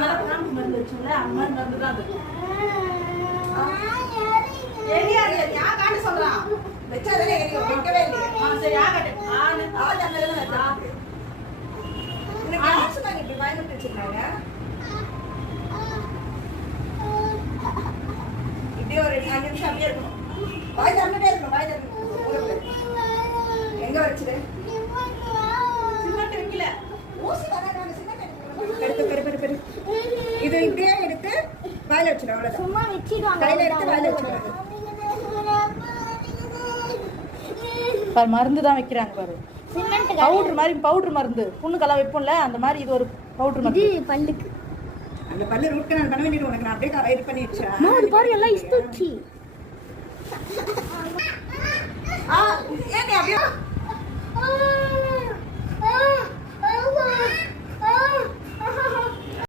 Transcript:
காம்பு மருந்து வச்சுங்களே அந்த மாதிரி மருந்து தான் அது. எரியாது யார் காட்டு சொல்றான் வெச்சாதே எரியும் வைக்கவே இல்ல. சரி யார் காட்டு ஆள் ஜன்னல வெச்சா இந்த காசு நான் இப்படி பயந்துட்டு வச்சிருக்காங்க. இப்படி ஒரு 5 நிமிஷம் அப்படியே இருக்கணும். வாய் திறந்துட்டே இருக்கணும். வாய் திறந்து எங்க வச்சிரு சிமெண்ட் வைக்கல ஊசி தானே நான் சிமெண்ட் எடுத்து பெரு இது இப்படியே எடுத்து வாயில வச்சிரு. அவ்வளவுதான். சும்மா வெச்சிடுவாங்க. கையில எடுத்து வாயில வச்சிடுறது. பாரு மருந்து தான் வைக்கிறாங்க பாரு. சிமெண்ட் பவுடர் மாதிரி பவுடர் மருந்து புண்ணுக்கெல்லாம் வைப்போம்ல அந்த மாதிரி இது ஒரு பவுடர் மருந்து. இது பல்லுக்கு அந்த பல்லு ரூட் கனால் பண்ண வேண்டியது உனக்கு நான் அப்படியே ரைட் பண்ணி வச்சேன். அது பாரு எல்லாம் இஸ்துச்சி. ஏன் நீ அப்படியே